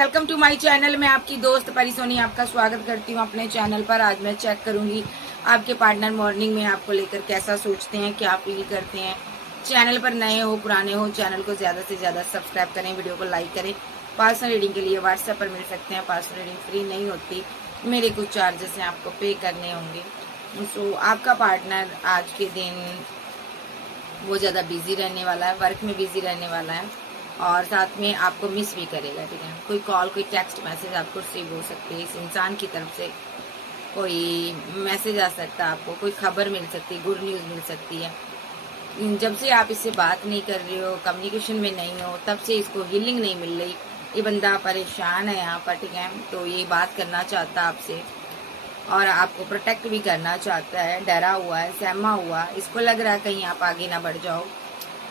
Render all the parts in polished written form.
Welcome to my channel. मैं आपकी दोस्त परी सोनी आपका स्वागत करती हूँ अपने चैनल पर। आज मैं चेक करूंगी आपके पार्टनर मॉर्निंग में आपको लेकर कैसा सोचते हैं, क्या फील करते हैं। चैनल पर नए हो पुराने हो, चैनल को ज़्यादा से ज़्यादा सब्सक्राइब करें, वीडियो को लाइक करें। पर्सनल रीडिंग के लिए व्हाट्सएप पर मिल सकते हैं। पर्सनल रीडिंग फ्री नहीं होती, मेरे कुछ चार्जेस हैं आपको पे करने होंगे। सो आपका पार्टनर आज के दिन वो ज़्यादा बिजी रहने वाला है, वर्क में बिजी रहने वाला है और साथ में आपको मिस भी करेगा। ठीक है, कोई कॉल, कोई टेक्स्ट मैसेज आपको रिसीव हो सकती है इस इंसान की तरफ से। कोई मैसेज आ सकता है आपको, कोई खबर मिल सकती है, गुड न्यूज़ मिल सकती है। जब से आप इससे बात नहीं कर रहे हो, कम्युनिकेशन में नहीं हो, तब से इसको हीलिंग नहीं मिल रही। ये बंदा परेशान है यहाँ पर। ठीक है, तो ये बात करना चाहता है आपसे और आपको प्रोटेक्ट भी करना चाहता है। डरा हुआ है, सहमा हुआ, इसको लग रहा है कहीं आप आगे ना बढ़ जाओ।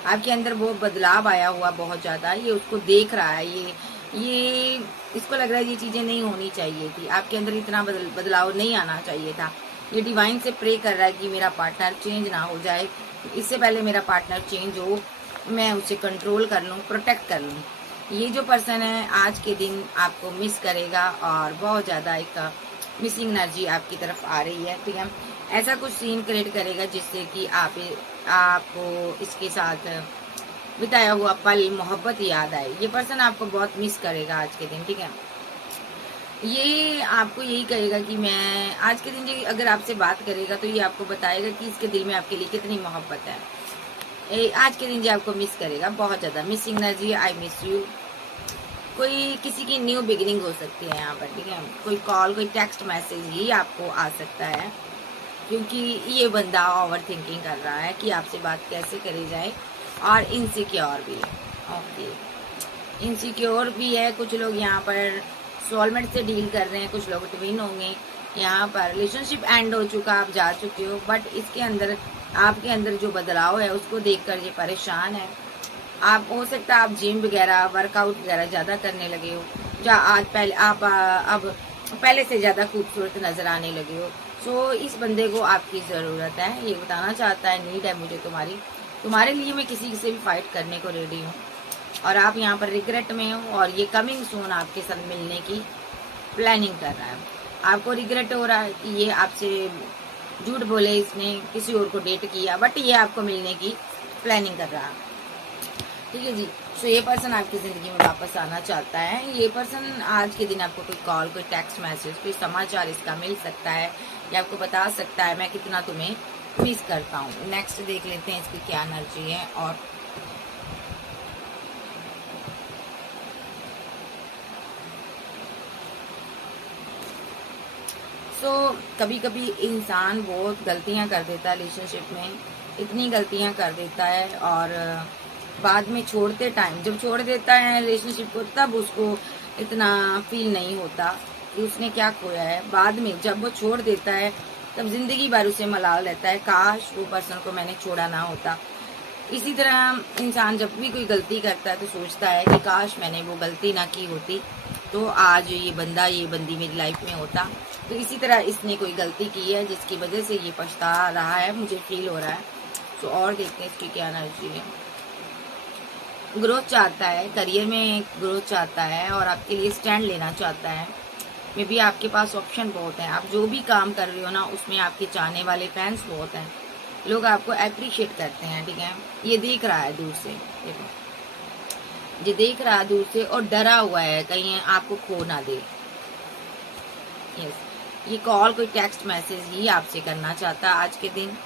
आपके अंदर वो बदलाव आया हुआ बहुत ज़्यादा, ये उसको देख रहा है। ये इसको लग रहा है ये चीज़ें नहीं होनी चाहिए थी, आपके अंदर इतना बदलाव नहीं आना चाहिए था। ये डिवाइन से प्रे कर रहा है कि मेरा पार्टनर चेंज ना हो जाए, इससे पहले मेरा पार्टनर चेंज हो, मैं उसे कंट्रोल कर लूँ, प्रोटेक्ट कर लूँ। ये जो पर्सन है आज के दिन आपको मिस करेगा और बहुत ज़्यादा एक मिसिंग एनर्जी आपकी तरफ आ रही है। ठीक है, ऐसा कुछ सीन क्रिएट करेगा जिससे कि आपको इसके साथ बिताया हुआ पल, मोहब्बत याद आए। ये पर्सन आपको बहुत मिस करेगा आज के दिन। ठीक है, ये आपको यही कहेगा कि मैं आज के दिन ये अगर आपसे बात करेगा तो ये आपको बताएगा कि इसके दिल में आपके लिए कितनी मोहब्बत है। आज के दिन ये आपको मिस करेगा बहुत ज़्यादा। Missing energy, I miss you. कोई किसी की न्यू बिगिनिंग हो सकती है यहाँ पर। ठीक है, कोई कॉल, कोई टेक्स्ट मैसेज ही आपको आ सकता है क्योंकि ये बंदा ओवर थिंकिंग कर रहा है कि आपसे बात कैसे करी जाए और इनसिक्योर भी है। ओके, इनसिक्योर भी है। कुछ लोग यहाँ पर सोलमेट से डील कर रहे हैं, कुछ लोग ट्विन होंगे। यहाँ पर रिलेशनशिप एंड हो चुका, आप जा चुके हो, बट इसके अंदर आपके अंदर जो बदलाव है उसको देखकर ये परेशान है। आप हो सकता है आप जिम वगैरह, वर्कआउट वगैरह ज़्यादा करने लगे हो, या आज पहले आप अब पहले से ज़्यादा खूबसूरत नज़र आने लगे हो। सो इस बंदे को आपकी ज़रूरत है, ये बताना चाहता है, नीड है मुझे तुम्हारे लिए मैं किसी से भी फाइट करने को रेडी हूँ। और आप यहाँ पर रिग्रेट में हो और ये कमिंग सून आपके साथ मिलने की प्लानिंग कर रहा है। आपको रिग्रेट हो रहा है कि ये आपसे झूठ बोले, इसने किसी और को डेट किया, बट ये आपको मिलने की प्लानिंग कर रहा है। ठीक है जी। सो ये पर्सन आपकी ज़िंदगी में वापस आना चाहता है। ये पर्सन आज के दिन आपको कोई कॉल, कोई टेक्स्ट मैसेज, कोई समाचार इसका मिल सकता है या आपको बता सकता है मैं कितना तुम्हें मिस करता हूँ। नेक्स्ट देख लेते हैं इसकी क्या एनर्जी है। और कभी कभी इंसान बहुत गलतियाँ कर देता है रिलेशनशिप में, इतनी गलतियाँ कर देता है और बाद में छोड़ते टाइम, जब छोड़ देता है रिलेशनशिप को, तब उसको इतना फील नहीं होता कि उसने क्या खोया है। बाद में जब वो छोड़ देता है तब जिंदगी भर उसे मलाल लेता है, काश वो पर्सन को मैंने छोड़ा ना होता। इसी तरह इंसान जब भी कोई गलती करता है तो सोचता है कि काश मैंने वो गलती ना की होती तो आज ये बंदा, ये बंदी मेरी लाइफ में होता। तो इसी तरह इसने कोई गलती की है जिसकी वजह से ये पछता रहा है, मुझे फील हो रहा है। तो और देखते हैं इसकी क्या एनर्जी है। ग्रोथ चाहता है, करियर में ग्रोथ चाहता है और आपके लिए स्टैंड लेना चाहता है। मे बी आपके पास ऑप्शन बहुत हैं, आप जो भी काम कर रहे हो ना उसमें आपके चाहने वाले फैंस बहुत हैं, लोग आपको अप्रिशिएट करते हैं। ठीक है, ये देख रहा है दूर से, देखो ये देख रहा है दूर से और डरा हुआ है कहीं आपको खो ना दे। यस, ये कॉल, कोई टेक्स्ट मैसेज ही आपसे करना चाहता है आज के दिन।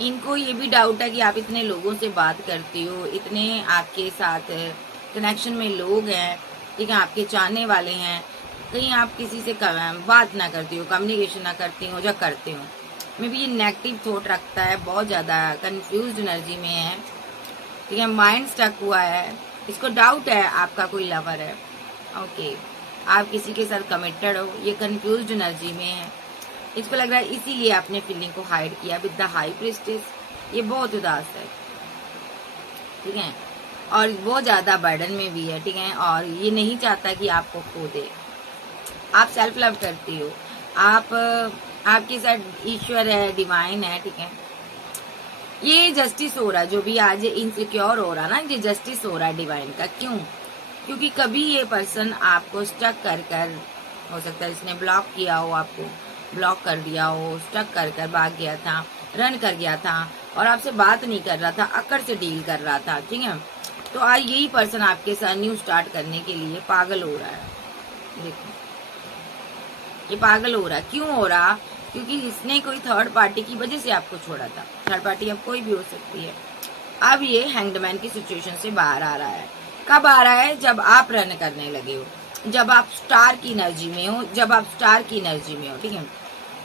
इनको ये भी डाउट है कि आप इतने लोगों से बात करती हो, इतने आपके साथ कनेक्शन में लोग हैं, ठीक है, आपके चाहने वाले हैं, कहीं आप किसी से बात ना करती हो, कम्युनिकेशन ना करती हो, या करते हो। मे बी ये नेगेटिव थॉट रखता है, बहुत ज़्यादा कंफ्यूज्ड एनर्जी में है। ठीक है, माइंड स्टक हुआ है, इसको डाउट है आपका कोई लवर है। ओके, आप किसी के साथ कमिटेड हो, ये कंफ्यूज्ड एनर्जी में है। इसको लग रहा है इसीलिए आपने फीलिंग को हाइड किया विद द हाई प्रिस्टेस। ये बहुत उदास है, ठीक है, और बहुत ज़्यादा बर्डन में भी है। ठीक है, और ये नहीं चाहता कि आपको खो दे। आप सेल्फ लव करती हो, आपके साथ ईश्वर है, डिवाइन है। ठीक है, ये जस्टिस हो रहा है, जो भी आज इनसिक्योर हो रहा है ना, ये जस्टिस हो रहा है डिवाइन का। क्यों? क्योंकि कभी ये पर्सन आपको स्टक कर हो सकता है इसने ब्लॉक किया हो, आपको ब्लॉक कर दिया हो, स्टक कर भाग गया था, रन कर गया था और आपसे बात नहीं कर रहा था, अकड़ से डील कर रहा था, ठीक है। तो आज यही पर्सन आपके साथ न्यू स्टार्ट करने के लिए पागल हो रहा है। देखो ये पागल हो रहा है, क्यों हो रहा? क्योंकि इसने कोई थर्ड पार्टी की वजह से आपको छोड़ा था। थर्ड पार्टी अब कोई भी हो सकती है। अब ये हैंगड की सिचुएशन से बाहर आ रहा है। कब आ रहा है? जब आप रन करने लगे हो, जब आप स्टार की एनर्जी में हो, जब आप स्टार की एनर्जी में हो, ठीक है,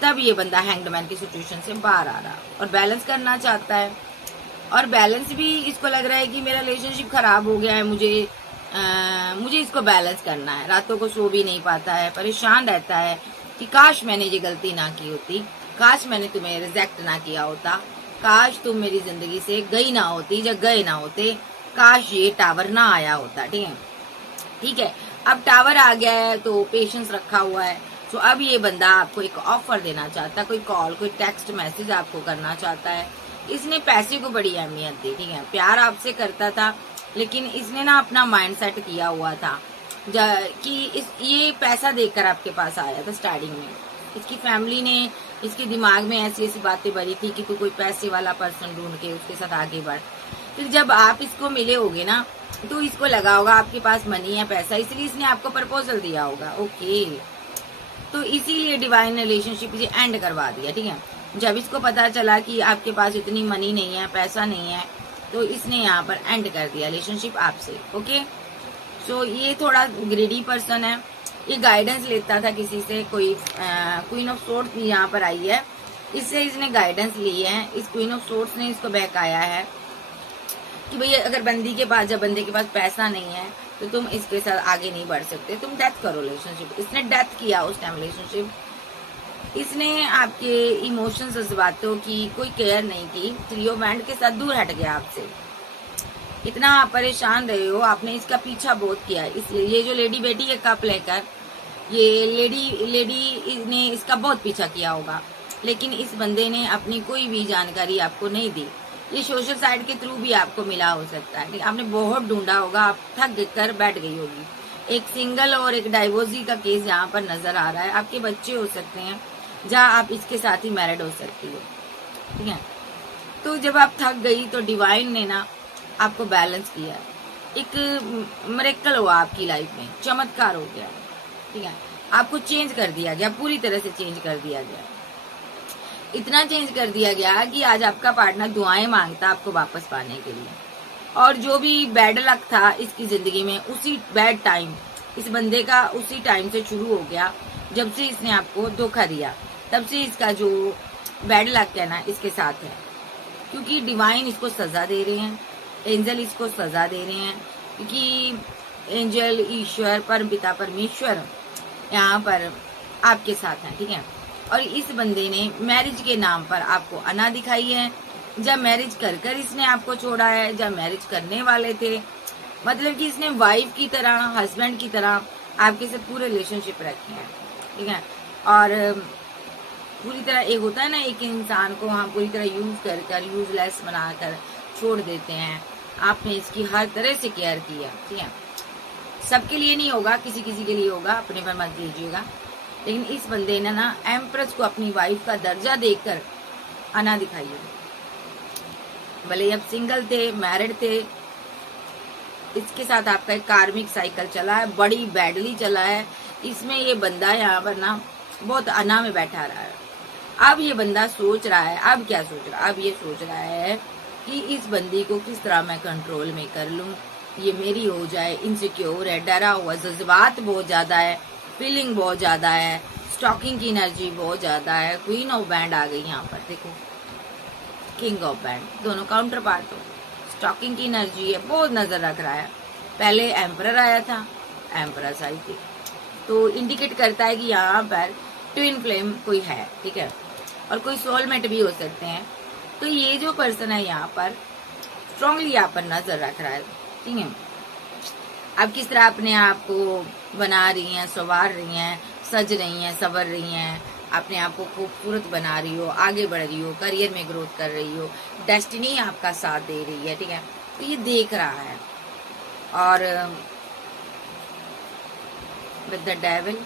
तब ये बंदा हैंगड की सिचुएशन से बाहर आ रहा है और बैलेंस करना चाहता है। और बैलेंस भी इसको लग रहा है कि मेरा रिलेशनशिप खराब हो गया है, मुझे इसको बैलेंस करना है। रातों को सो भी नहीं पाता है, परेशान रहता है कि काश मैंने ये गलती ना की होती, काश मैंने तुम्हें रिजेक्ट ना किया होता, काश तुम मेरी जिंदगी से गई ना होती, जब गए ना होते, काश ये टावर ना आया होता, ठीक है। ठीक है, अब टावर आ गया है तो पेशेंस रखा हुआ है। तो अब ये बंदा आपको एक ऑफर देना चाहता है, कोई कॉल, कोई टेक्स्ट मैसेज आपको करना चाहता है। इसने पैसे को बड़ी अहमियत दी, ठीक है, प्यार आपसे करता था, लेकिन इसने ना अपना माइंड सेट किया हुआ था कि ये पैसा देकर आपके पास आया था स्टार्टिंग में। इसकी फैमिली ने इसके दिमाग में ऐसी ऐसी बातें भरी थी कि तू कोई पैसे वाला पर्सन ढूंढ के उसके साथ आगे बढ़। फिर जब आप इसको मिले होगे ना, तो इसको लगा होगा आपके पास मनी है, पैसा, इसलिए इसने आपको प्रपोजल दिया होगा। ओके, तो इसीलिए डिवाइन रिलेशनशिप इसे एंड करवा दिया, ठीक है। जब इसको पता चला कि आपके पास इतनी मनी नहीं है, पैसा नहीं है, तो इसने यहाँ पर एंड कर दिया रिलेशनशिप आपसे। ओके, सो ये थोड़ा ग्रेडी पर्सन है। ये गाइडेंस लेता था किसी से, कोई क्वीन ऑफ सोर्ड्स यहाँ पर आई है, इससे इसने गाइडेंस ली है। इस क्वीन ऑफ सोर्ड्स ने इसको बहकाया है कि भैया अगर जब बंदे के पास पैसा नहीं है तो तुम इसके साथ आगे नहीं बढ़ सकते, तुम डेथ करो रिलेशनशिप। इसने डेथ किया उस टाइम रिलेशनशिप। इसने आपके इमोशंस, जज्बातों की कोई केयर नहीं की, थ्री बैंड के साथ दूर हट गया आपसे। इतना आप परेशान रहे हो, आपने इसका पीछा बहुत किया। इसलिए ये जो लेडी बैठी है कप लेकर, ये लेडी ने इसका बहुत पीछा किया होगा, लेकिन इस बंदे ने अपनी कोई भी जानकारी आपको नहीं दी। ये सोशल साइट के थ्रू भी आपको मिला हो सकता है, आपने बहुत ढूंढा होगा, आप थक कर बैठ गई होगी। एक सिंगल और एक डाइवोर्सी का केस यहाँ पर नजर आ रहा है। आपके बच्चे हो सकते हैं, जहाँ आप इसके साथ ही मैरिड हो सकती हो, ठीक है। तो जब आप थक गई तो डिवाइन ने ना आपको बैलेंस किया, एक मिरेकल हुआ आपकी लाइफ में, चमत्कार हो गया, ठीक है। आपको चेंज कर दिया गया, पूरी तरह से चेंज कर दिया गया। इतना चेंज कर दिया गया कि आज आपका पार्टनर दुआएं मांगता आपको वापस पाने के लिए। और जो भी बैड लक था इसकी जिंदगी में, उसी बैड टाइम इस बंदे का उसी टाइम से शुरू हो गया जब से इसने आपको धोखा दिया। तब से इसका जो बैड लक है ना इसके साथ है, क्योंकि डिवाइन इसको सजा दे रहे हैं, एंजल इसको सजा दे रहे हैं, क्योंकि एंजल, ईश्वर, परमपिता परमेश्वर यहाँ पर आपके साथ है, ठीक है। और इस बंदे ने मैरिज के नाम पर आपको अना दिखाई है। जब मैरिज कर इसने आपको छोड़ा है, जब मैरिज करने वाले थे, मतलब कि इसने वाइफ की तरह, हस्बैंड की तरह आपके साथ पूरे रिलेशनशिप रखे हैं, ठीक है। और पूरी तरह एक होता है ना, एक इंसान को हम पूरी तरह यूज कर यूजलेस बनाकर छोड़ देते हैं। आपने इसकी हर तरह से केयर किया, ठीक है। सबके लिए नहीं होगा, किसी किसी के लिए होगा, अपने पर मत लीजिएगा। लेकिन इस बंदे ने ना एम्प्रेस को अपनी वाइफ का दर्जा देकर अना दिखाई है। भले अब सिंगल थे, मैरिड थे, इसके साथ आपका एक कार्मिक साइकिल चला है, बड़ी बैडली चला है। इसमें ये बंदा यहाँ पर ना बहुत अना में बैठा रहा है। अब ये बंदा सोच रहा है, अब क्या सोच रहा है? अब ये सोच रहा है कि इस बंदी को किस तरह मैं कंट्रोल में कर लूं, ये मेरी हो जाए। इनसिक्योर है, डरा हुआ, जज्बात बहुत ज्यादा है, फीलिंग बहुत ज्यादा है, स्टॉकिंग की एनर्जी बहुत ज्यादा है। क्वीन ऑफ बैंड आ गई यहाँ पर, देखो, किंग ऑफ बैंड, दोनों काउंटर पार्ट हो। स्टॉकिंग की एनर्जी है, बहुत नजर रख रहा है। पहले एम्परर आया था, एम्परस आई थी, तो इंडिकेट करता है कि यहाँ पर ट्विन फ्लेम कोई है, ठीक है, और कोई सोलमेट भी हो सकते हैं। तो ये जो पर्सन है यहाँ पर स्ट्रांगली यहाँ पर नजर रख रहा है, ठीक है। अब किस तरह अपने आप को बना रही हैं, संवार रही हैं, सज रही हैं, संवर रही हैं, अपने आप को खूबसूरत बना रही हो, आगे बढ़ रही हो, करियर में ग्रोथ कर रही हो, डेस्टिनी आपका साथ दे रही है, ठीक है। तो ये देख रहा है और विद द डेविल।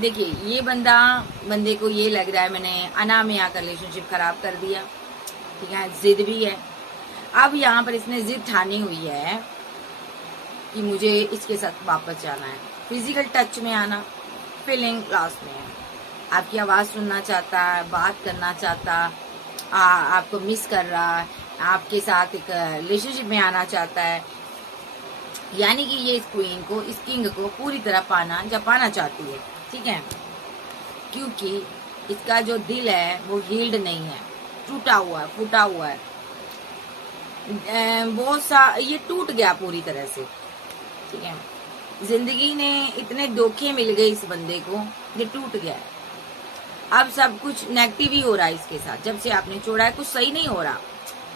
देखिए ये बंदे को ये लग रहा है मैंने अना में आकर रिलेशनशिप खराब कर दिया, ठीक है। जिद भी है। अब यहाँ पर इसने जिद ठानी हुई है कि मुझे इसके साथ वापस जाना है, फिजिकल टच में आना, फीलिंग लॉस में है, आपकी आवाज सुनना चाहता है, बात करना चाहता, आपको मिस कर रहा है, आपके साथ एक रिलेशनशिप में आना चाहता है। यानी कि ये इस क्वीन को, इस किंग को पूरी तरह पाना चाहती है, ठीक है। क्योंकि इसका जो दिल है वो हील्ड नहीं है, टूटा हुआ है, फूटा हुआ है, ये टूट गया पूरी तरह से, ठीक है। जिंदगी ने इतने धोखे मिल गए इस बंदे को, ये टूट गया है। अब सब कुछ नेगेटिव ही हो रहा है इसके साथ। जब से आपने छोड़ा है कुछ सही नहीं हो रहा,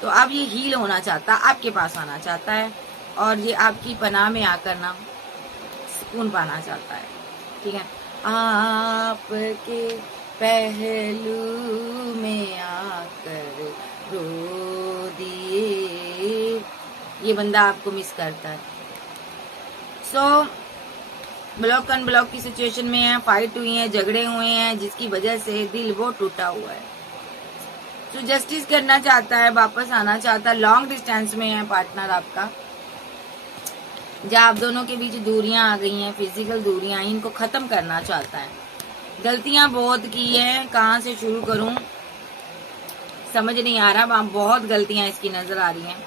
तो अब ये हील होना चाहता, आपके पास आना चाहता है, और ये आपकी पनाह में आकर ना सुकून पाना चाहता है, ठीक है। आपके पहलू में आकर रो दिए, ये बंदा आपको मिस करता है। ब्लॉक अनब्लॉक की सिचुएशन में है, फाइट हुई है, झगड़े हुए हैं, जिसकी वजह से दिल वो टूटा हुआ है। जस्टिस करना चाहता है, वापस आना चाहता है। लॉन्ग डिस्टेंस में है पार्टनर आपका, जहाँ आप दोनों के बीच दूरियां आ गई हैं, फिजिकल दूरियां, इनको खत्म करना चाहता है। गलतियां बहुत की है, कहाँ से शुरू करूं समझ नहीं आ रहा। बहुत गलतियां इसकी नजर आ रही हैं।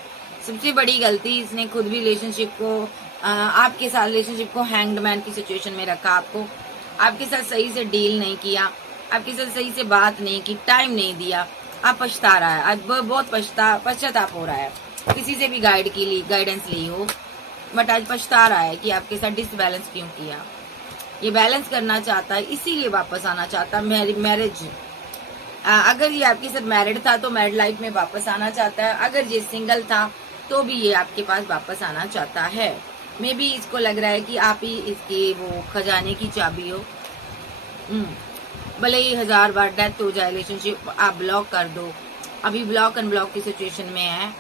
सबसे बड़ी गलती, इसने खुद भी रिलेशनशिप को, आपके साथ रिलेशनशिप को हैंग्ड मैन की सिचुएशन में रखा। आपके साथ सही से डील नहीं किया, आपके साथ सही से बात नहीं की, टाइम नहीं दिया। आप पछता रहा है, आज बहुत पश्चाताप हो रहा है। किसी से भी गाइडेंस ली हो, बट आज पछता रहा है कि आपके साथ डिसबैलेंस क्यों किया। ये बैलेंस करना चाहता है, इसीलिए वापस आना चाहता है। मैरिज, अगर ये आपके साथ मैरिड था तो मैरिड लाइफ में वापस आना चाहता है। अगर ये सिंगल था तो भी ये आपके पास वापस आना चाहता है। मे बी इसको लग रहा है कि आप ही इसके वो खजाने की चाबी हो। भले ही 1000 बार डेथ हो जाए, रिलेशनशिप आप ब्लॉक कर दो, अभी ब्लॉक अनब्लॉक की सिचुएशन में है।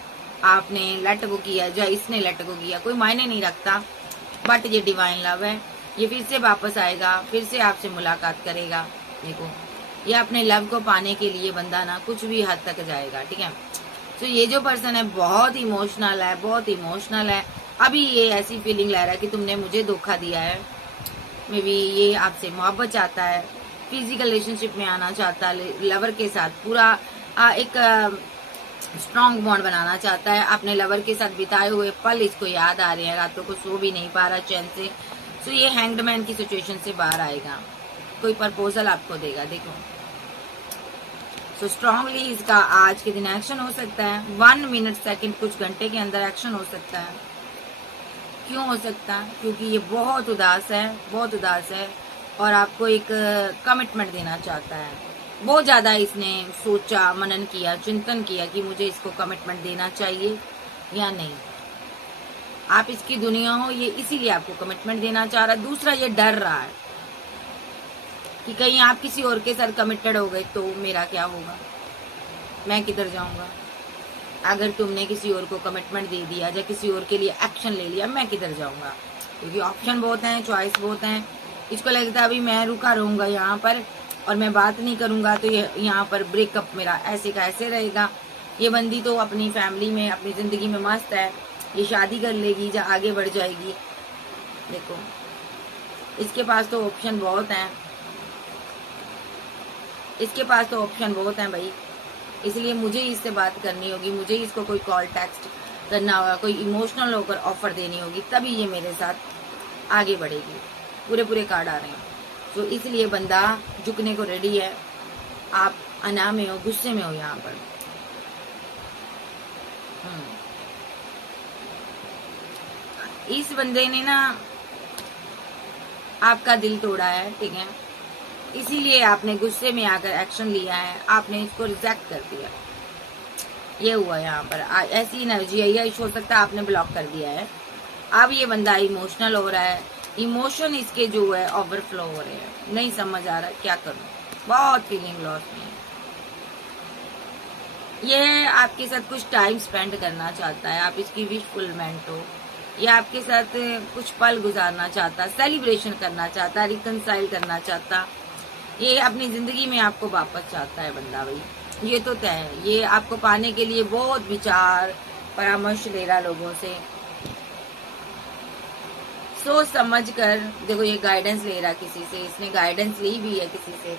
आपने लेट गो किया या इसने लेट गो किया, कोई मायने नहीं रखता, बट ये डिवाइन लव है। ये फिर से वापस आएगा, फिर से आपसे मुलाकात करेगा। देखो, ये अपने लव को पाने के लिए बंदा ना कुछ भी हद तक जाएगा, ठीक है। तो ये जो पर्सन है बहुत इमोशनल है, बहुत इमोशनल है। अभी ये ऐसी फीलिंग ले रहा है कि तुमने मुझे धोखा दिया है। मे बी ये आपसे मोहब्बत चाहता है, फिजिकल रिलेशनशिप में आना चाहता है, लवर के साथ पूरा एक स्ट्रॉन्ग बॉन्ड बनाना चाहता है। अपने लवर के साथ बिताए हुए पल इसको याद आ रहे हैं, रातों को सो भी नहीं पा रहा चैन से। तो ये हैंग्ड मैन की सिचुएशन से बाहर आएगा, कोई प्रपोजल आपको देगा। देखो, सो स्ट्रांगली इसका आज के दिन एक्शन हो सकता है। 1 मिनट सेकंड, कुछ घंटे के अंदर एक्शन हो सकता है। क्यों हो सकता है? क्योंकि ये बहुत उदास है, बहुत उदास है, और आपको एक कमिटमेंट देना चाहता है। बहुत ज्यादा इसने सोचा, मनन किया, चिंतन किया कि मुझे इसको कमिटमेंट देना चाहिए या नहीं। आप इसकी दुनिया हो, ये इसीलिए आपको कमिटमेंट देना चाह रहा है। दूसरा, ये डर रहा है कि कहीं आप किसी और के साथ कमिटेड हो गए तो मेरा क्या होगा, मैं किधर जाऊंगा। अगर तुमने किसी और को कमिटमेंट दे दिया या किसी और के लिए एक्शन ले लिया, मैं किधर जाऊंगा। क्योंकि ऑप्शन बहुत हैं, चॉइस बहुत हैं। इसको लगता है अभी मैं रुका रहूंगा यहाँ पर और मैं बात नहीं करूंगा तो यहाँ पर ब्रेकअप मेरा ऐसे का ऐसे रहेगा। ये बंदी तो अपनी फैमिली में, अपनी जिंदगी में मस्त है, ये शादी कर लेगी या आगे बढ़ जाएगी। देखो, इसके पास तो ऑप्शन बहुत हैं, इसके पास तो ऑप्शन बहुत हैं भाई। इसलिए मुझे इससे बात करनी होगी, मुझे इसको कोई कॉल टेक्स्ट करना होगा, कोई इमोशनल होकर ऑफर देनी होगी, तभी ये मेरे साथ आगे बढ़ेगी। पूरे कार्ड आ रहे हैं, तो इसलिए बंदा झुकने को रेडी है। आप अना में हो, गुस्से में हो यहाँ पर। इस बंदे ने ना आपका दिल तोड़ा है, ठीक है, इसीलिए आपने गुस्से में आकर एक्शन लिया है, आपने इसको रिजेक्ट कर दिया। ये हुआ यहाँ पर, ऐसी एनर्जी है। यही हो सकता है आपने ब्लॉक कर दिया है। अब ये बंदा इमोशनल हो रहा है, इमोशन इसके जो है ओवरफ्लो हो रहे हैं। नहीं समझ आ रहा क्या करूं, बहुत फीलिंग लॉस में है। ये आपके साथ कुछ टाइम स्पेंड करना चाहता है, आप इसकी विश फुलमेंट हो। ये आपके साथ कुछ पल गुजारना चाहता, सेलिब्रेशन करना चाहता, रिकनसाइल करना चाहता, ये अपनी जिंदगी में आपको वापस चाहता है बंदा भाई, ये तो तय है। ये आपको पाने के लिए बहुत विचार परामर्श ले रहा लोगों से, सोच समझ कर। देखो ये गाइडेंस ले रहा किसी से, इसने गाइडेंस ली भी है किसी से,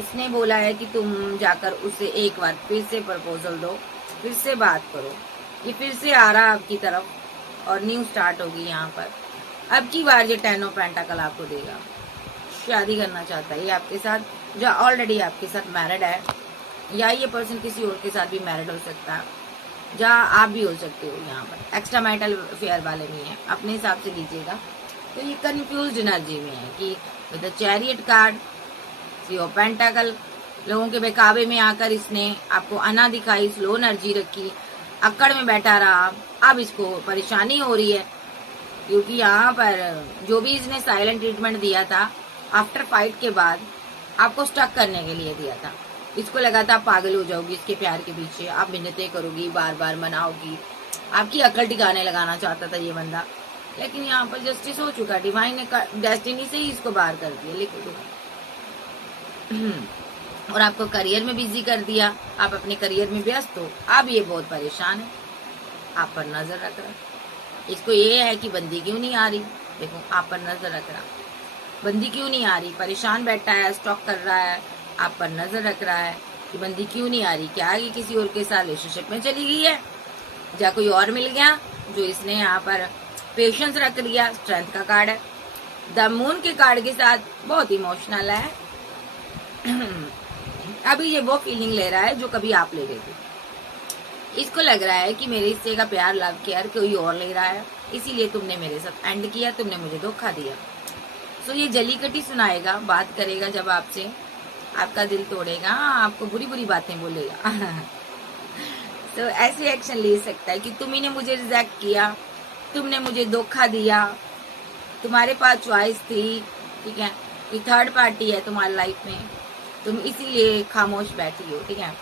उसने बोला है कि तुम जाकर उसे एक बार फिर से प्रपोजल दो, फिर से बात करो। ये फिर से आ रहा आपकी तरफ और न्यू स्टार्ट होगी यहाँ पर। अब की बार ये 10 ऑफ पेंटाकल आपको देगा। शादी करना चाहता है ये आपके साथ, जो ऑलरेडी आपके साथ मैरिड है, या ये पर्सन किसी और के साथ भी मैरिड हो सकता है, जहाँ आप भी हो सकते हो। यहाँ पर एक्स्ट्रा मैरिटल अफेयर वाले नहीं है, अपने हिसाब से लीजिएगा। तो ये कंफ्यूज एनर्जी में है कि with the chariot card, see of pentacle, लोगों के बहकावे में आकर इसने आपको अना दिखाई, स्लो एनर्जी रखी, अकड़ में बैठा रहा। अब इसको परेशानी हो रही है क्योंकि यहाँ पर जो भी इसने साइलेंट ट्रीटमेंट दिया था आफ्टर फाइट के बाद, आपको स्टक करने के लिए दिया था। इसको लगा था आप पागल हो जाओगी इसके प्यार के पीछे, आप मिन्नतें करोगी, बार बार मनाओगी, आपकी अकल ठिकाने लगाना चाहता था ये बंदा। लेकिन यहाँ पर जस्टिस हो चुका, डिवाइन ने डेस्टिनी से ही इसको बाहर कर दिया, लिख और आपको करियर में बिजी कर दिया। आप अपने करियर में व्यस्त हो, अब ये बहुत परेशान है, आप पर नजर रख रहा है। इसको ये है कि बंदी क्यों नहीं आ रही, देखो आप पर नजर रख रहा, बंदी क्यों नहीं आ रही, परेशान बैठा है, स्टॉक कर रहा है, आप पर नजर रख रहा है कि बंदी क्यों नहीं आ रही। क्या ये किसी और के साथ रिलेशनशिप में चली गई है, या कोई और मिल गया जो इसने यहाँ पर पेशेंस रख लिया। स्ट्रेंथ का कार्ड है, द मून के कार्ड के साथ बहुत इमोशनल है। अभी ये वो फीलिंग ले रहा है जो कभी आप ले रहे थे। इसको लग रहा है कि मेरे हिस्से का प्यार, लव, केयर कोई और ले रहा है, इसीलिए तुमने मेरे साथ एंड किया, तुमने मुझे धोखा दिया। सो ये जली कटी सुनाएगा, बात करेगा जब आपसे, आपका दिल तोड़ेगा, आपको बुरी बुरी बातें बोलेगा। तो ऐसे एक्शन ले सकता है कि तुम्ही ने मुझे रिजेक्ट किया, तुमने मुझे धोखा दिया, तुम्हारे पास चॉइस थी, ठीक है, कि थर्ड पार्टी है तुम्हारी लाइफ में, तुम इसीलिए खामोश बैठी हो, ठीक है।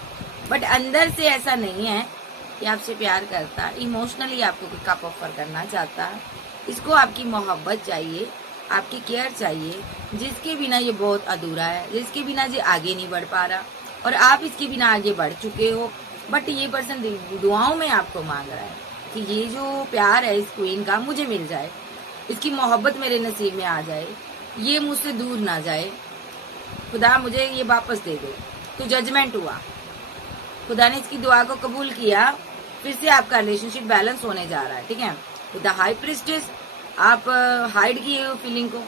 बट अंदर से ऐसा नहीं है कि आपसे प्यार करता, इमोशनली आपको कप ऑफर करना चाहता। इसको आपकी मोहब्बत चाहिए, आपकी केयर चाहिए, जिसके बिना ये बहुत अधूरा है, जिसके बिना ये आगे नहीं बढ़ पा रहा, और आप इसके बिना आगे बढ़ चुके हो। बट ये पर्सन दुआओं में आपको मांग रहा है कि ये जो प्यार है इस क्वीन का मुझे मिल जाए, इसकी मोहब्बत मेरे नसीब में आ जाए, ये मुझसे दूर ना जाए, खुदा मुझे ये वापस दे दो। तो जजमेंट हुआ, खुदा ने इसकी दुआ को कबूल किया, फिर से आपका रिलेशनशिप बैलेंस होने जा रहा है, ठीक है। विद द हाई प्रिस्टेस आप हाइड किए हो फीलिंग को।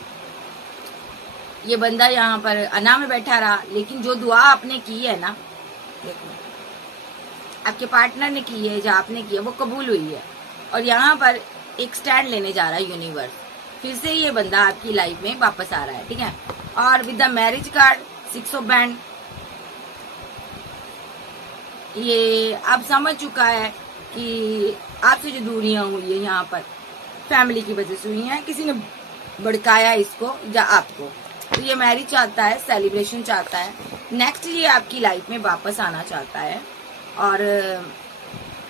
ये बंदा यहाँ पर अना में बैठा रहा, लेकिन जो दुआ आपने की है ना, देखो आपके पार्टनर ने की है, जो आपने की है वो कबूल हुई है, और यहाँ पर एक स्टैंड लेने जा रहा है यूनिवर्स। फिर से ये बंदा आपकी लाइफ में वापस आ रहा है, ठीक है। और with the marriage card, 6 of band, ये आप समझ चुका है कि आपसे जो दूरियां हुई है यहाँ पर फैमिली की वजह से हुई हैं, किसी ने भड़काया इसको या आपको। तो ये मैरिज चाहता है, सेलिब्रेशन चाहता है, नेक्स्ट ये आपकी लाइफ में वापस आना चाहता है। और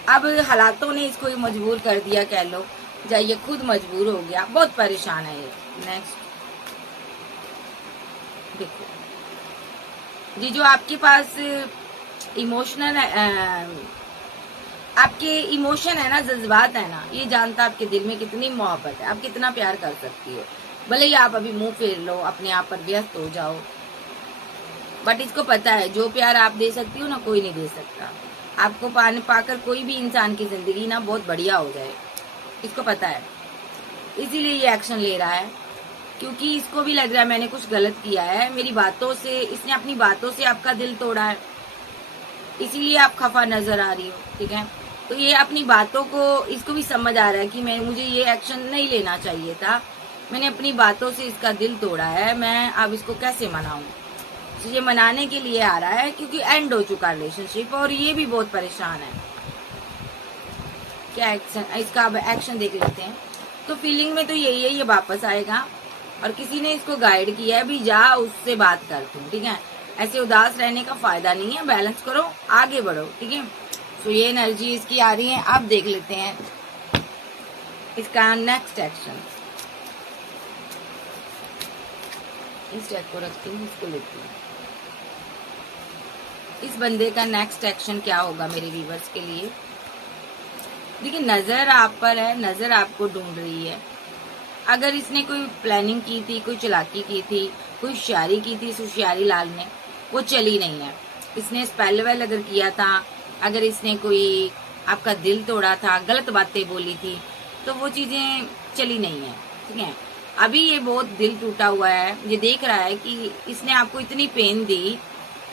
अब हालातों ने इसको मजबूर कर दिया कह लो, या ये खुद मजबूर हो गया, बहुत परेशान है ये। नेक्स्ट देखो, ये जो आपके पास इमोशनल आपके इमोशन है ना, जज्बात है ना, ये जानता आपके दिल में कितनी मोहब्बत है, आप कितना प्यार कर सकती हो। भले ही आप अभी मुंह फेर लो, अपने आप पर व्यस्त हो जाओ, बट इसको पता है जो प्यार आप दे सकती हो ना, कोई नहीं दे सकता। आपको पाकर कोई भी इंसान की जिंदगी ना बहुत बढ़िया हो जाए, इसको पता है, इसीलिए ये एक्शन ले रहा है। क्योंकि इसको भी लग रहा है मैंने कुछ गलत किया है, मेरी बातों से, इसने अपनी बातों से आपका दिल तोड़ा है, इसीलिए आप खफा नजर आ रही हो, ठीक है। तो ये अपनी बातों को, इसको भी समझ आ रहा है कि मुझे ये एक्शन नहीं लेना चाहिए था, मैंने अपनी बातों से इसका दिल तोड़ा है, मैं अब इसको कैसे मनाऊं। तो ये मनाने के लिए आ रहा है क्योंकि एंड हो चुका रिलेशनशिप, और ये भी बहुत परेशान है। क्या एक्शन, इसका अब एक्शन देख लेते हैं। तो फीलिंग में तो यही है, ये वापस आएगा, और किसी ने इसको गाइड किया है, भी जा उससे बात कर तुम, ठीक है। ऐसे उदास रहने का फायदा नहीं है, बैलेंस करो, आगे बढ़ो, ठीक है। तो ये एनर्जी इसकी आ रही है, आप देख लेते हैं इसका नेक्स्ट एक्शन, इस डेक को रखती हूँ, इसको लेती हूँ। इस बंदे का नेक्स्ट एक्शन क्या होगा मेरे व्यूवर्स के लिए? देखिए, नजर आप पर है, नजर आपको ढूंढ रही है। अगर इसने कोई प्लानिंग की थी, कोई चालाकी की थी, कोई होशियारी की थी, इस होशियारी लाल ने, वो चली नहीं है। इसने स्पेल वेल अगर किया था, अगर इसने कोई आपका दिल तोड़ा था, गलत बातें बोली थी, तो वो चीजें चली नहीं है। ठीक है, अभी ये बहुत दिल टूटा हुआ है। ये देख रहा है कि इसने आपको इतनी पेन दी,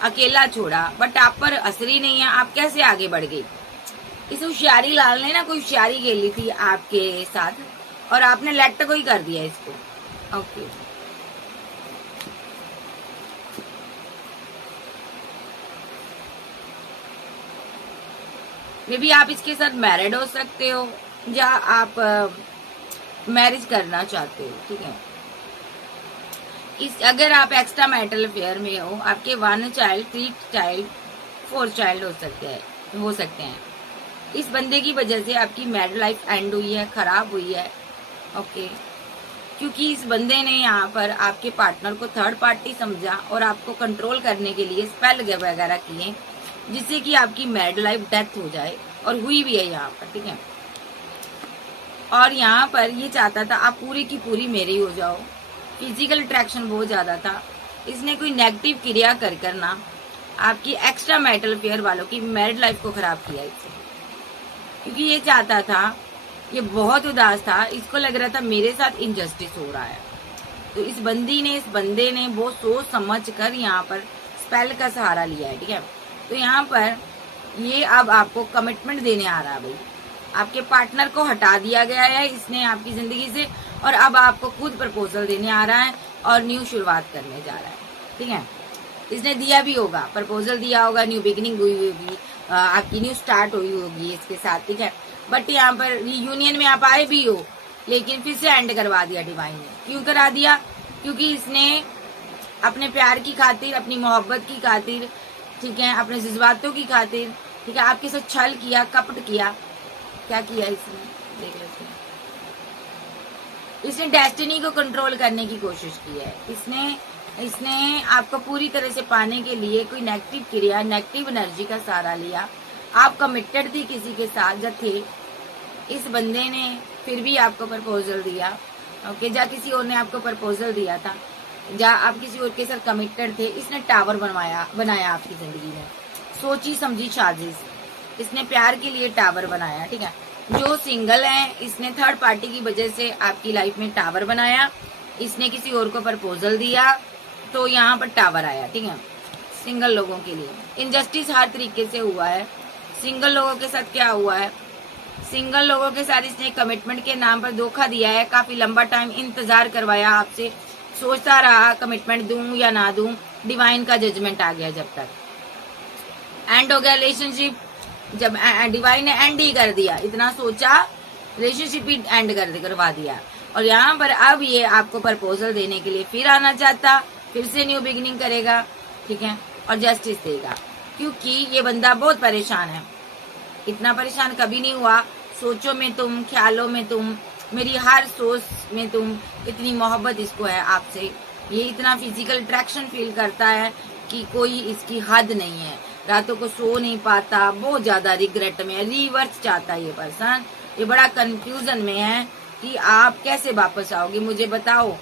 अकेला छोड़ा, बट आप पर असर ही नहीं है। आप कैसे आगे बढ़ गई? इस होशियारी लाल ने ना कोई होशियारी खेली थी आपके साथ और आपने लेट को ही कर दिया इसको। ओके, मे बी आप इसके साथ मैरिड हो सकते हो या आप मैरिज करना चाहते हो। ठीक है, अगर आप एक्स्ट्रा मैरिटल अफेयर में हो, आपके 1 चाइल्ड, 3 चाइल्ड, 4 चाइल्ड हो सकते हैं। इस बंदे की वजह से आपकी मैरिड लाइफ एंड हुई है, खराब हुई है। ओके, क्योंकि इस बंदे ने यहाँ पर आपके पार्टनर को थर्ड पार्टी समझा और आपको कंट्रोल करने के लिए स्पेल वगैरह किए, जिससे कि आपकी मैरिड लाइफ डेथ हो जाए, और हुई भी है यहाँ पर। ठीक है, और यहाँ पर ये चाहता था आप पूरी की पूरी मेरी हो जाओ। फिजिकल अट्रैक्शन बहुत ज्यादा था। इसने कोई नेगेटिव क्रिया कर करना आपकी एक्स्ट्रा मैरिटल अफेयर वालों की मैरिड लाइफ को खराब किया इससे, क्योंकि ये चाहता था, ये बहुत उदास था, इसको लग रहा था मेरे साथ इनजस्टिस हो रहा है। तो इस बंदे ने बहुत सोच समझ कर यहाँ पर स्पेल का सहारा लिया है। ठीक है, तो यहाँ पर ये अब आपको कमिटमेंट देने आ रहा है भाई। आपके पार्टनर को हटा दिया गया है इसने आपकी जिंदगी से, और अब आपको खुद प्रपोजल देने आ रहा है और न्यू शुरुआत करने जा रहा है। ठीक है, इसने दिया भी होगा, प्रपोजल दिया होगा, न्यू बिगिनिंग हुई होगी, आपकी न्यू स्टार्ट हुई होगी इसके साथ। ठीक है, बट यहाँ पर यूनियन में आप आए भी हो, लेकिन फिर से एंड करवा दिया डिवाइन ने। क्यों करा दिया? क्योंकि इसने अपने प्यार की खातिर, अपनी मोहब्बत की खातिर, ठीक है, अपने जज्बातों की खातिर, ठीक है, आपके साथ छल किया, कपट किया। क्या किया इसने? देख लेते हैं। इसने डेस्टिनी को कंट्रोल करने की कोशिश की है। इसने आपको पूरी तरह से पाने के लिए कोई नेगेटिव क्रिया, नेगेटिव एनर्जी का सहारा लिया। आप कमिटेड थी किसी के साथ जब थे, इस बंदे ने फिर भी आपको प्रपोजल दिया। ओके, जा किसी और ने आपको प्रपोजल दिया था, जा आप किसी और के साथ कमिटेड थे, इसने टावर बनाया आपकी जिंदगी में। सोची समझी साजिश, इसने प्यार के लिए टावर बनाया। ठीक है, जो सिंगल है, इसने थर्ड पार्टी की वजह से आपकी लाइफ में टावर बनाया। इसने किसी और को प्रपोजल दिया, तो यहाँ पर टावर आया। ठीक है, सिंगल लोगों के लिए इनजस्टिस हर तरीके से हुआ है। सिंगल लोगों के साथ क्या हुआ है? सिंगल लोगों के साथ इसने कमिटमेंट के नाम पर धोखा दिया है। काफी लंबा टाइम इंतजार करवाया आपसे, सोचता रहा कमिटमेंट दूं या ना दूं। डिवाइन का जजमेंट आ गया, जब तक एंड हो गया रिलेशनशिप। जब डिवाइन ने एंड ही कर दिया, इतना सोचा, रिलेशनशिप ही एंड करवा दिया। और यहाँ पर अब ये आपको प्रपोजल देने के लिए फिर आना चाहता, फिर से न्यू बिगिनिंग करेगा। ठीक है, और जस्टिस देगा, क्योंकि ये बंदा बहुत परेशान है। इतना परेशान कभी नहीं हुआ। सोचों में तुम, ख्यालों में तुम, मेरी हर सोच में तुम, इतनी मोहब्बत इसको है आपसे। ये इतना फिजिकल अट्रैक्शन फील करता है कि कोई इसकी हद नहीं है। रातों को सो नहीं पाता, बहुत ज्यादा रिग्रेट में है, रिवर्स चाहता है ये पर्सन। ये बड़ा कंफ्यूजन में है कि आप कैसे वापस आओगे, मुझे बताओ।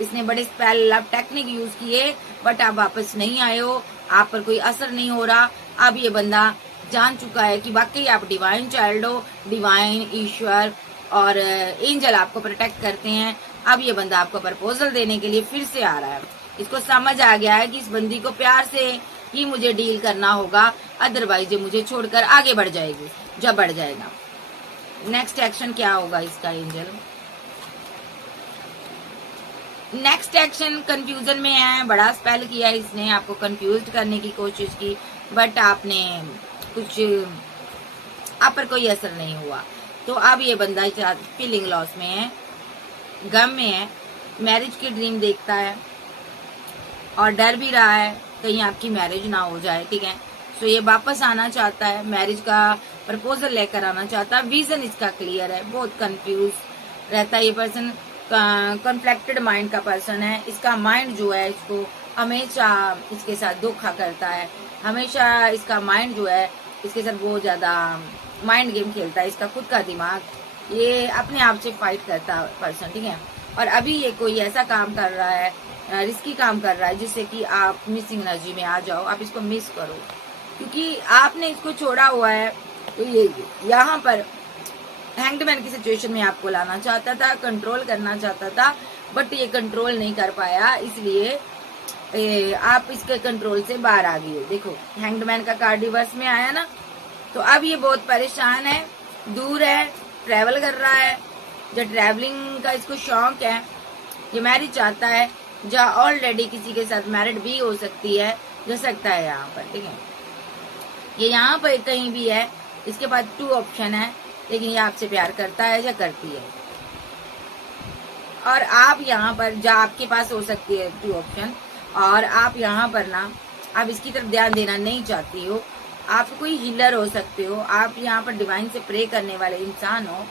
इसने बड़े स्पेल लव टेक्निक यूज किए, बट आप वापस नहीं आए हो, आप पर कोई असर नहीं हो रहा। अब ये बंदा जान चुका है कि वाकई आप डिवाइन चाइल्ड हो, डिवाइन, ईश्वर और एंजल आपको प्रोटेक्ट करते हैं। अब ये बंदा आपको प्रपोजल देने के लिए फिर से आ रहा है। इसको समझ आ गया है कि इस बंदी को प्यार से ही मुझे डील करना होगा, अदरवाइज ये मुझे छोड़कर आगे बढ़ जाएगी, जब बढ़ जाएगा। नेक्स्ट एक्शन क्या होगा इसका एंजल? नेक्स्ट एक्शन कंफ्यूजन में है, बड़ा स्पेल किया इसने, आपको कंफ्यूज करने की कोशिश की, बट आपने कुछ, आप पर कोई असर नहीं हुआ। तो अब ये बंदा फीलिंग लॉस में है, गम में है, मैरिज की ड्रीम देखता है और डर भी रहा है कहीं आपकी मैरिज ना हो जाए। ठीक है, सो ये वापस आना चाहता है, मैरिज का प्रपोजल लेकर आना चाहता है। विजन इसका क्लियर है, बहुत कंफ्यूज, रहता है। ये पर्सन कॉन्फ्लिक्टेड माइंड का पर्सन है। इसका माइंड जो है इसको हमेशा इसके साथ धोखा करता है। हमेशा इसका माइंड जो है इसके साथ बहुत ज्यादा माइंड गेम खेलता है। इसका खुद का दिमाग ये अपने आप से फाइट करता है पर्सन, ठीक है। और अभी ये कोई ऐसा काम कर रहा है, रिस्की काम कर रहा है, जिससे कि आप मिसिंग एनर्जी में आ जाओ, आप इसको मिस करो, क्योंकि आपने इसको छोड़ा हुआ है। तो ये यहाँ पर हैंग्ड मैन की सिचुएशन में आपको लाना चाहता था, कंट्रोल करना चाहता था, बट ये कंट्रोल नहीं कर पाया, इसलिए आप इसके कंट्रोल से बाहर आ गई हो। देखो हैंग्ड मैन का कार्ड रिवर्स में आया ना, तो अब ये बहुत परेशान है, दूर है, ट्रैवल कर रहा है। जो ट्रैवलिंग का इसको शौक है, ये मैरिज चाहता है, जो ऑलरेडी किसी के साथ मैरिड भी हो सकती है, जो सकता है यहाँ पर, ठीक है। ये यहाँ पर कहीं भी है, इसके पास 2 ऑप्शन है, लेकिन ये आपसे प्यार करता है या करती है। और आप यहाँ पर जो आपके पास हो सकती है 2 ऑप्शन, और आप यहाँ पर ना आप इसकी तरफ ध्यान देना नहीं चाहती हो। आप कोई हीलर हो सकते हो, आप यहाँ पर डिवाइन से प्रे करने वाले इंसान हो।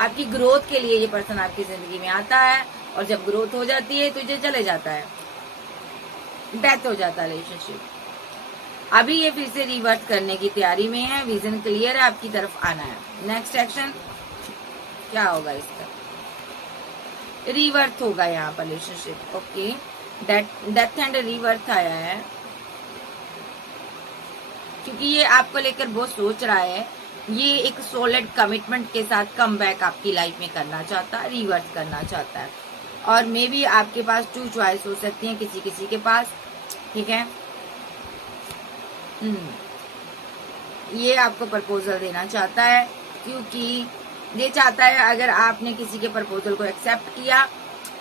आपकी ग्रोथ के लिए ये पर्सन आपकी जिंदगी में आता है, और जब ग्रोथ हो जाती है तो ये चले जाता है, डेथ हो जाता है रिलेशनशिप। अभी ये फिर से रिवर्ट करने की तैयारी में है, विजन क्लियर है, आपकी तरफ आना है। नेक्स्ट एक्शन क्या होगा इसका? रिवर्थ होगा यहाँ पर रिलेशनशिप, ओके। डेथ एंड रिवर्थ आया है, क्योंकि ये आपको लेकर बहुत सोच रहा है। ये एक सॉलिड कमिटमेंट के साथ कम बैक आपकी लाइफ में करना चाहता है, रिवर्स करना चाहता है। और मे बी आपके पास 2 चॉइस हो सकती हैं किसी किसी के पास, ठीक है। ये आपको प्रपोजल देना चाहता है, क्योंकि ये चाहता है अगर आपने किसी के प्रपोजल को एक्सेप्ट किया,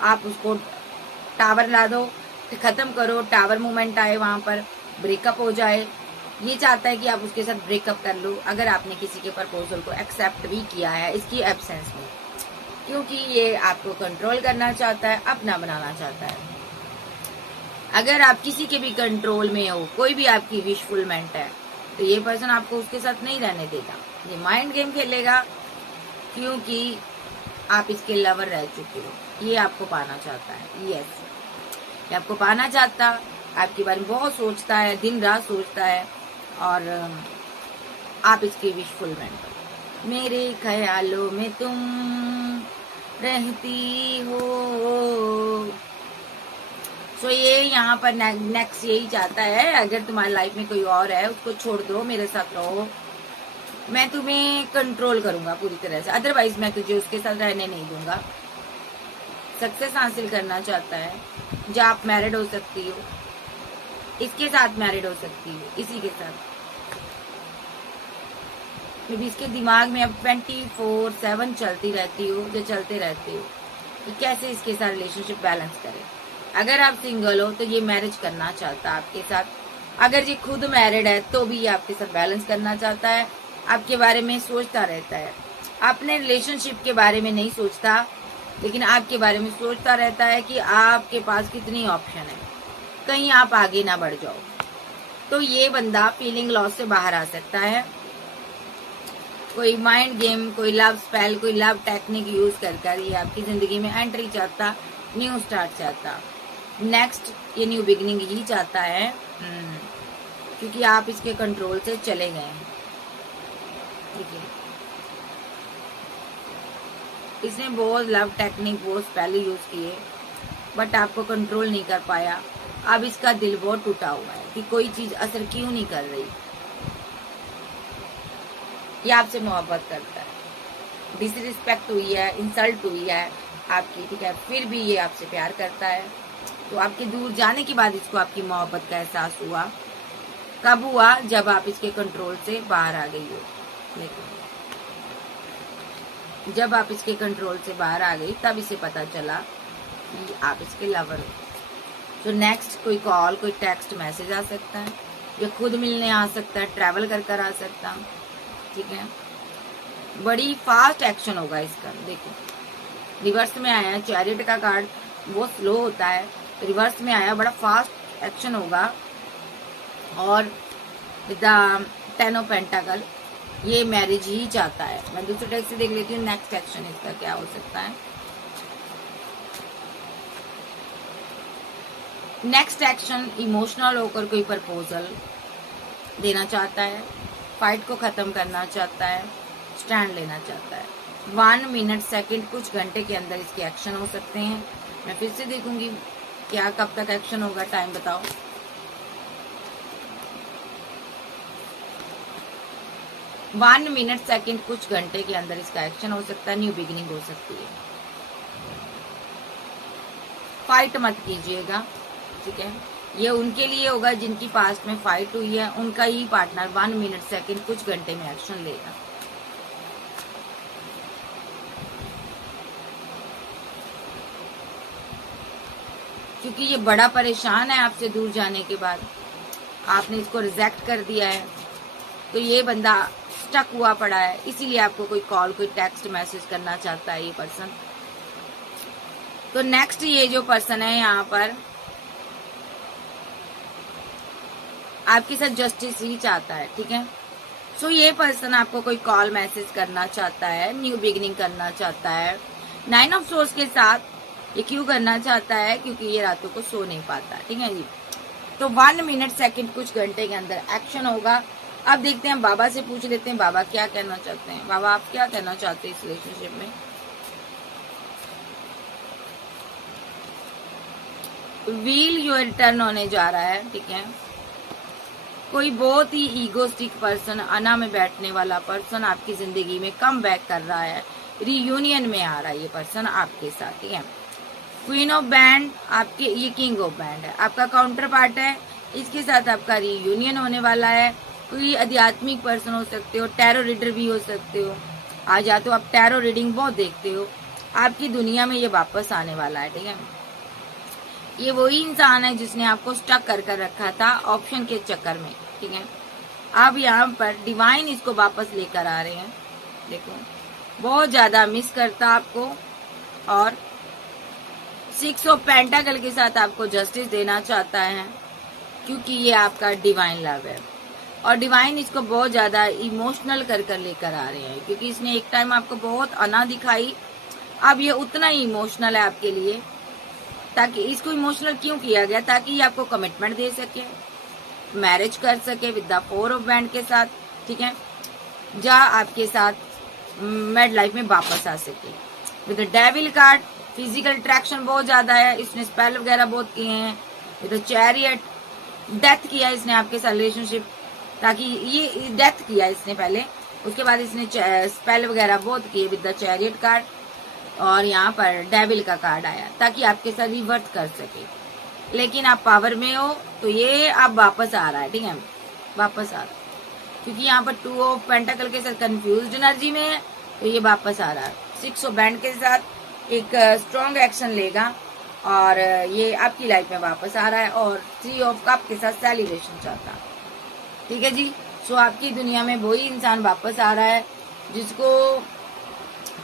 आप उसको टावर ला दो, खत्म करो, टावर मूवमेंट आए, वहां पर ब्रेकअप हो जाए। ये चाहता है कि आप उसके साथ ब्रेकअप कर लो अगर आपने किसी के प्रपोजल को एक्सेप्ट भी किया है इसकी एब्सेंस में, क्योंकि ये आपको कंट्रोल करना चाहता है, अपना बनाना चाहता है। अगर आप किसी के भी कंट्रोल में हो, कोई भी आपकी विश फुलमेंट है, तो ये पर्सन आपको उसके साथ नहीं रहने देगा। ये माइंड गेम खेलेगा, क्योंकि आप इसके लवर रह चुके हो। ये आपको पाना चाहता है, यस, ये आपको पाना चाहता, आपके बारे में बहुत सोचता है, दिन रात सोचता है, और आप इसकी विश फुलमेंट हो। मेरे ख्यालों में तुम रहती हो। सो ये यहाँ पर नेक्स्ट यही चाहता है, अगर तुम्हारी लाइफ में कोई और है उसको छोड़ दो, मेरे साथ रहो, मैं तुम्हें कंट्रोल करूंगा पूरी तरह से, अदरवाइज मैं तुझे उसके साथ रहने नहीं दूंगा। सक्सेस हासिल करना चाहता है, जो आप मैरिड हो सकती हो, इसके साथ मैरिड हो सकती हो, इसी के साथ। मे बी इसके दिमाग में अब 24/7 चलती रहती हो, जो चलते रहती हो कि कैसे इसके साथ रिलेशनशिप बैलेंस करे। अगर आप सिंगल हो तो ये मैरिज करना चाहता है आपके साथ, अगर ये खुद मैरिड है तो भी ये आपके साथ बैलेंस करना चाहता है, आपके बारे में सोचता रहता है। अपने रिलेशनशिप के बारे में नहीं सोचता, लेकिन आपके बारे में सोचता रहता है कि आपके पास कितनी ऑप्शन है, कहीं आप आगे ना बढ़ जाओ। तो ये बंदा फीलिंग लॉस से बाहर आ सकता है। कोई माइंड गेम, कोई लव स्पेल, कोई लव टेक्निक यूज कर ये आपकी जिंदगी में एंट्री चाहता, न्यू स्टार्ट चाहता, नेक्स्ट ये न्यू बिगिनिंग ही चाहता है, क्योंकि आप इसके कंट्रोल से चले गए हैं, ठीक है। इसने बहुत लव टेक्निक, बहुत स्पेल यूज किए, बट आपको कंट्रोल नहीं कर पाया। अब इसका दिल बहुत टूटा हुआ है कि कोई चीज असर क्यों नहीं कर रही। ये आपसे मोहब्बत करता है, डिसरिस्पेक्ट हुई है, इंसल्ट हुई है आपकी, ठीक है, फिर भी ये आपसे प्यार करता है। तो आपके दूर जाने के बाद इसको आपकी मोहब्बत का एहसास हुआ। कब हुआ? जब आप इसके कंट्रोल से बाहर आ गई हो। लेकिन जब आप इसके कंट्रोल से बाहर आ गई तब इसे पता चला कि आप इसके लवर हो। तो नेक्स्ट कोई कॉल, कोई टेक्स्ट मैसेज आ सकता है, या खुद मिलने आ सकता है, ट्रैवल कर आ सकता, ठीक है। बड़ी फास्ट एक्शन होगा इसका। देखो रिवर्स में आया है, चैरिट का कार्ड बहुत स्लो होता है, रिवर्स में आया, बड़ा फास्ट एक्शन होगा। और द 10 ऑफ पेंटाकल, ये मैरिज ही चाहता है। मैं दूसरे टेक्स्ट से देख लेती हूँ नेक्स्ट एक्शन इसका क्या हो सकता है। नेक्स्ट एक्शन, इमोशनल होकर कोई प्रपोजल देना चाहता है, फाइट को खत्म करना चाहता है, स्टैंड लेना चाहता है। 1 मिनट सेकंड कुछ घंटे के अंदर इसके एक्शन हो सकते हैं। मैं फिर से देखूंगी क्या कब तक एक्शन होगा, टाइम बताओ। वन मिनट सेकंड कुछ घंटे के अंदर इसका एक्शन हो सकता है, न्यू बिगिनिंग हो सकती है। फाइट मत कीजिएगा, ठीक है। ये उनके लिए होगा जिनकी पास्ट में फाइट हुई है, उनका ही पार्टनर 1 मिनट सेकंड कुछ घंटे में एक्शन लेगा। क्योंकि ये बड़ा परेशान है आपसे दूर जाने के बाद, आपने इसको रिजेक्ट कर दिया है, तो ये बंदा स्टक हुआ पड़ा है, इसीलिए आपको कोई कॉल कोई टेक्स्ट मैसेज करना चाहता है ये पर्सन। तो नेक्स्ट ये जो पर्सन है यहाँ पर आपके साथ जस्टिस ही चाहता है, ठीक है। सो ये पर्सन आपको कोई कॉल मैसेज करना चाहता है, न्यू बिगिनिंग करना चाहता है। 9 ऑफ सोर्स के साथ ये क्यों करना चाहता है, क्योंकि ये रातों को सो नहीं पाता, ठीक है जी। तो 1 मिनट सेकंड कुछ घंटे के अंदर एक्शन होगा। अब देखते हैं, बाबा से पूछ लेते हैं बाबा क्या कहना चाहते हैं। बाबा आप क्या कहना चाहते हैं इस रिलेशनशिप में? व्हील योर रिटर्न होने जा रहा है, ठीक है। कोई बहुत ही ईगोस्टिक पर्सन, अना में बैठने वाला पर्सन आपकी जिंदगी में कम बैक कर रहा है, रीयूनियन में आ रहा है ये पर्सन आपके साथ, ठीक है। क्वीन ऑफ बैंड आपके, ये किंग ऑफ बैंड है, आपका काउंटर पार्ट है, इसके साथ आपका रीयूनियन होने वाला है। कोई आध्यात्मिक पर्सन हो सकते हो, टैरो रीडर भी हो सकते हो। आज या तो आप टैरो रीडिंग बहुत देखते हो, आपकी दुनिया में ये वापस आने वाला है, ठीक है। ये वही इंसान है जिसने आपको स्टक कर कर रखा था ऑप्शन के चक्कर में, ठीक है। अब यहाँ पर डिवाइन इसको वापस लेकर आ रहे हैं, देखो बहुत ज्यादा मिस करता आपको, और 6 ऑफ पेंटाकल के साथ आपको जस्टिस देना चाहता है, क्योंकि ये आपका डिवाइन लव है। और डिवाइन इसको बहुत ज्यादा इमोशनल कर कर लेकर आ रहे हैं, क्योंकि इसने एक टाइम आपको बहुत अना दिखाई, अब ये उतना ही इमोशनल है आपके लिए। ताकि इसको इमोशनल क्यों किया गया, ताकि ये आपको कमिटमेंट दे सके, मैरिज कर सके विद द 4 ऑफ बैंड के साथ, ठीक है, जा आपके साथ मैड लाइफ में वापस आ सके। With the devil card physical attraction बहुत ज्यादा है, इसने स्पेल वगैरह बहुत किए हैं। विद द चैरियट डेथ किया इसने आपके साथ रिलेशनशिप, ताकि ये डेथ किया इसने पहले, उसके बाद इसने स्पेल वगैरह बहुत किए विद द चैरियट कार्ड। और यहाँ पर डेविल का कार्ड आया, ताकि आपके साथ रिवर्ट कर सके। लेकिन आप पावर में हो तो ये आप वापस आ रहा है, ठीक है, वापस आ रहा है, क्योंकि यहाँ पर 2 ऑफ पेंटाकल के साथ कंफ्यूज्ड एनर्जी में है, तो ये वापस आ रहा है। 6 ऑफ बैंड के साथ एक स्ट्रॉन्ग एक्शन लेगा और ये आपकी लाइफ में वापस आ रहा है। और 3 ऑफ कप के साथ सेलिब्रेशन चाहता, ठीक है जी। सो आपकी दुनिया में वही इंसान वापस आ रहा है जिसको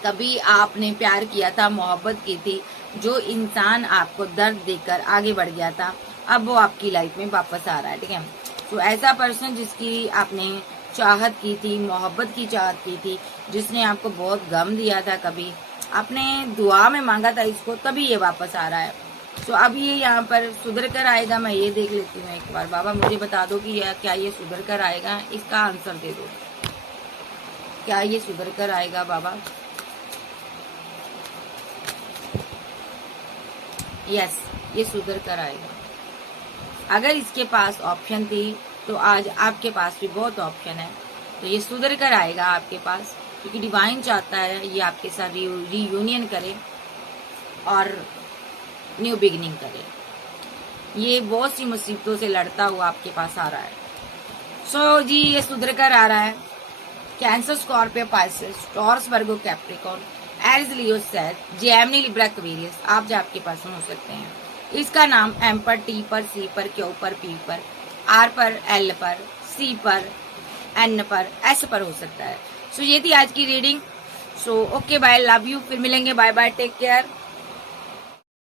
कभी आपने प्यार किया था, मोहब्बत की थी, जो इंसान आपको दर्द देकर आगे बढ़ गया था, अब वो आपकी लाइफ में वापस आ रहा है, ठीक है। तो ऐसा पर्सन जिसकी आपने चाहत की थी, मोहब्बत की चाहत की थी, जिसने आपको बहुत गम दिया था, कभी आपने दुआ में मांगा था इसको, तभी ये वापस आ रहा है। तो अब ये यहाँ पर सुधर कर आएगा, मैं ये देख लेती हूँ एक बार। बाबा मुझे बता दो कि क्या ये सुधर कर आएगा, इसका आंसर दे दो। क्या ये सुधर कर आएगा बाबा? यस, ये सुधर कर आएगा। अगर इसके पास ऑप्शन थी तो आज आपके पास भी बहुत ऑप्शन है, तो ये सुधर कर आएगा आपके पास, क्योंकि डिवाइन चाहता है ये आपके साथ रीयूनियन करे और न्यू बिगिनिंग करे। ये बहुत सी मुसीबतों से लड़ता हुआ आपके पास आ रहा है। सो जी ये सुधर कर आ रहा है। कैंसर, स्कॉर्पियो, पाइसेस, टॉरस, वर्गो, कैप्रिकॉर्न, एरिस, लियो, सेज, जेमिनी, लिब्रा, एक्वेरियस, आप जो आपके पास हो सकते हैं। इसका नाम एम पर, टी पर, सी पर, क्यू पर, पी पर, आर पर, एल पर, सी पर, एन पर, एस पर हो सकता है। सो ये थी आज की reading. So okay bye, love you, फिर मिलेंगे, बाय बाय, टेक केयर।